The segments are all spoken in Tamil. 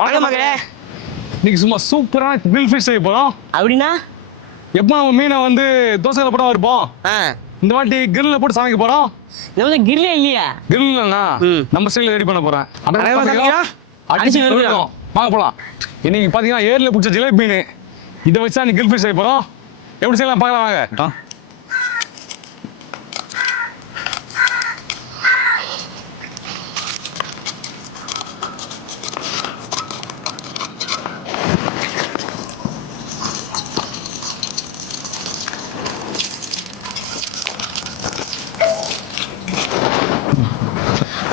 வணக்கம் மகளே. இன்னைக்கு சும்மா சூப்பரான கிரில் ஃபிஷ் செய்ய போறோம். அப்படின்னா எப்போ நம்ம மீனை வந்து தோசையில் போட இருப்போம், இந்த வாட்டி கிரில்ல போட்டு சமைக்க போறோம். நம்ம கிரில்லே இல்லையா? கிரில்னா நம்ம ஸ்டைல ரெடி பண்ண போறேன். அடிச்சு நிறுத்துறோம். வாங்க போலாம். இன்னைக்கு பாத்தீங்கன்னா ஏரியில் பிடிச்ச ஜிலேபி மீன், இதை வச்சு தான் கிரில் ஃபிஷ் செய்ய போறோம். எப்படி செய்யலாம் பார்க்கலாம் வாங்க.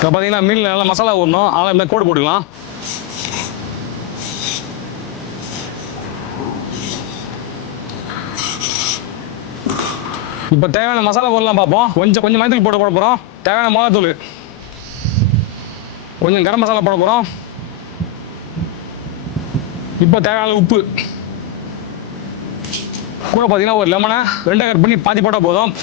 இப்போ பார்த்தீங்கன்னா மீனில் நல்லா மசாலா ஊறணும், அதனால் இந்த கோடு போட்டுக்கலாம். இப்போ தேவையான மசாலா போடலாம் பார்ப்போம். கொஞ்சம் மஞ்சள் போட போகிறோம், தேவையான மிளகாத்தூள், கொஞ்சம் கரம் மசாலா போட போகிறோம். இப்போ தேவையான உப்பு கூட பார்த்தீங்கன்னா ஒரு லெமனை 2 கட் பண்ணி பாதி போட்டால் போதும்.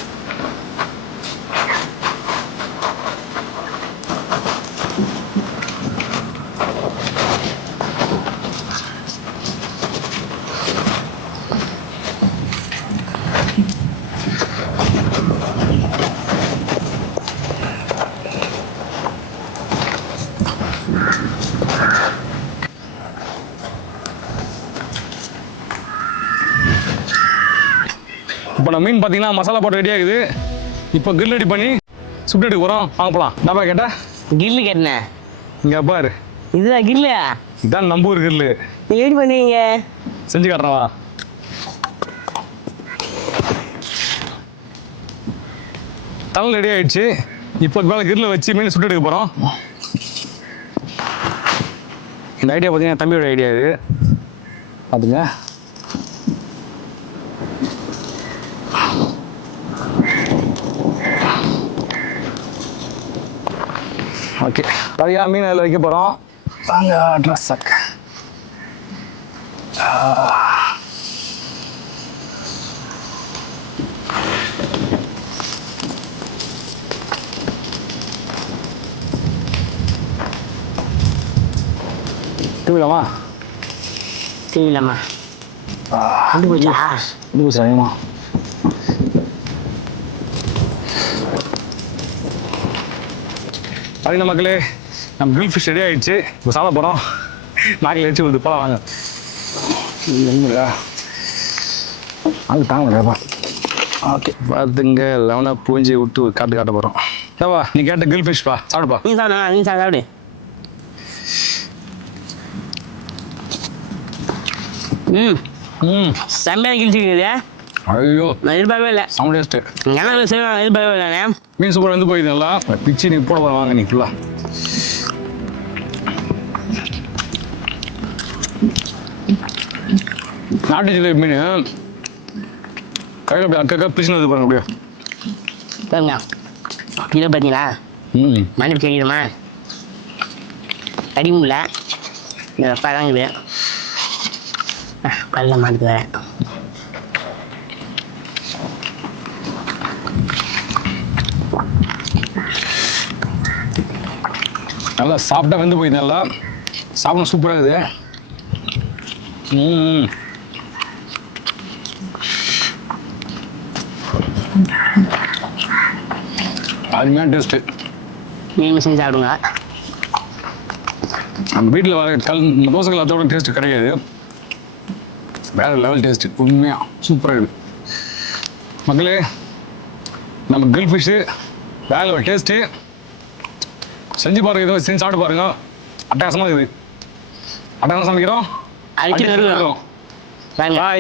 இப்போ நம்ம மீன் பார்த்தீங்கன்னா மசாலா போட்டு ரெடி ஆகுது. இப்போ கிரில் ரெடி பண்ணி சுட்டு எடுக்க போகிறோம். வாங்க போகலாம். டப்பா கேட்டேன், கிரில்லு கேட்டேன். இங்கே பாரு, இதுதான் கிரில்லா? இதான் நம்ம ஊர் கிரில்லு. நீங்கள் எப்படி பண்ணுவீங்க? செஞ்சு காட்டுறவா. தலை ரெடி ஆயிடுச்சு. இப்போ மேலே கிரில்ல வச்சு மீன் சுட்டு எடுக்க போகிறோம். இந்த ஐடியா பார்த்தீங்கன்னா தம்பியோட ஐடியா இது. பார்த்துங்க. ஓகே, நிறையா மீன் அதில் வைக்க போகிறோம். வாங்க ட்ரெஸ் சாக்கு. தூவிலாமா? சரியில்லாமா? அது போச்சா? இது போச்சு அதிகமா. அதுங்க மக்களே, நம்ம கிரில் ஃபிஷ் ரெடி ஆகிடுச்சு. இப்போ சாப்பிட போகிறோம். நாக்கில் வச்சு வந்து போகலாம் வாங்க. அது தாங்கப்பா. ஓகே, பார்த்துங்க. லெவனாக பூஞ்சி விட்டு காட்ட போகிறோம். ஏவா, நீ கேட்ட கிரில் ஃபிஷ்ப்பா, சாப்பிடுப்பா. நீ சாப்பிடு. செம்மையாக கிழிச்சிக்கிது. ஐயோ, நான் எதிர்பார்க்கவே இல்லை. செம்ம டேஸ்ட்டு. என்ன செய்வேன் எதிர்பார்க்கவே இல்லைண்ணே. மீன் சூப்பர் வந்து போயிது. நல்லா பிச்சு நீ போட போகிற வாங்க. நீ ஃபுல்லாக நாட்டு ஜிலேபி மீன் கையில் அப்படி அக்கா பிச்சுன்னு வந்து பாருங்க. அப்படியே பாருங்க, இதை பார்த்தீங்களா? மண்ணு தெரியுமா? அடிமுல்ல பழங்குது. பல்ல மாட்டுக்கு வரேன். நல்லா சாப்பிட்டா வந்து போய் நல்லா சாப்பிட சூப்பராக இருக்குது. அருமையான டேஸ்ட்டு. நீங்கள் செஞ்சு சாப்பிடுங்க. நம்ம வீட்டில் வர தோசைகள் அதோட டேஸ்ட்டு கிடையாது. வேற லெவல் டேஸ்ட்டு. உண்மையாக சூப்பராக இருக்குது மக்களே. நம்ம கிரில் ஃபிஷ்ஷு வேற ஒரு டேஸ்ட்டு. செஞ்சு பாருங்க, இதை செஞ்சு சாப்பிட்டு பாருங்க. அட்டகாசமாக இருக்குது. அட்டகாசம் சமைக்கிறோம். பாய்.